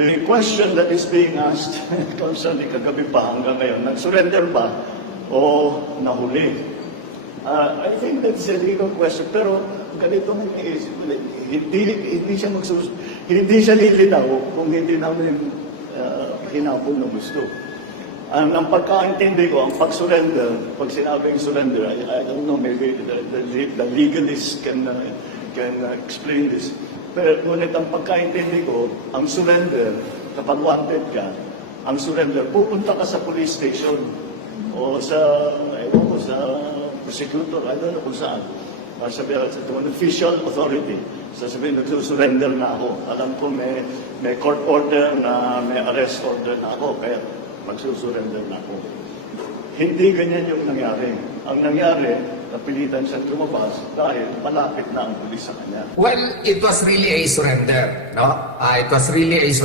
The question that is being asked, constantly kagabi pa hanggang ngayon, nag-surrender ba o nahuli? I think that's a legal question, pero ganito ang iniisip ko, hindi siya lilinaw kung hindi namin hinapon na gusto. Ang pagkaintindi ko, ang pag-surrender, pag sinabing surrender, I don't know, maybe the legalists can explain this. Pero ngunit ang pagkaintindi ko, ang surrender, kapag wanted ka, ang surrender, pupunta ka sa police station o sa, ewan ko, sa prosecutor, I don't know kung saan. Sabihin sa official authority, sasabihin, nagsusurrender na ako. Alam ko may court order na may arrest order na ako, kaya magsusurrender na ako. Hindi ganyan yung nangyari. Ang nangyari, napilitan siyang lumabas dahil malapit na ang pulis sa kanya. Well, it was really a surrender, no? It was really a surrender.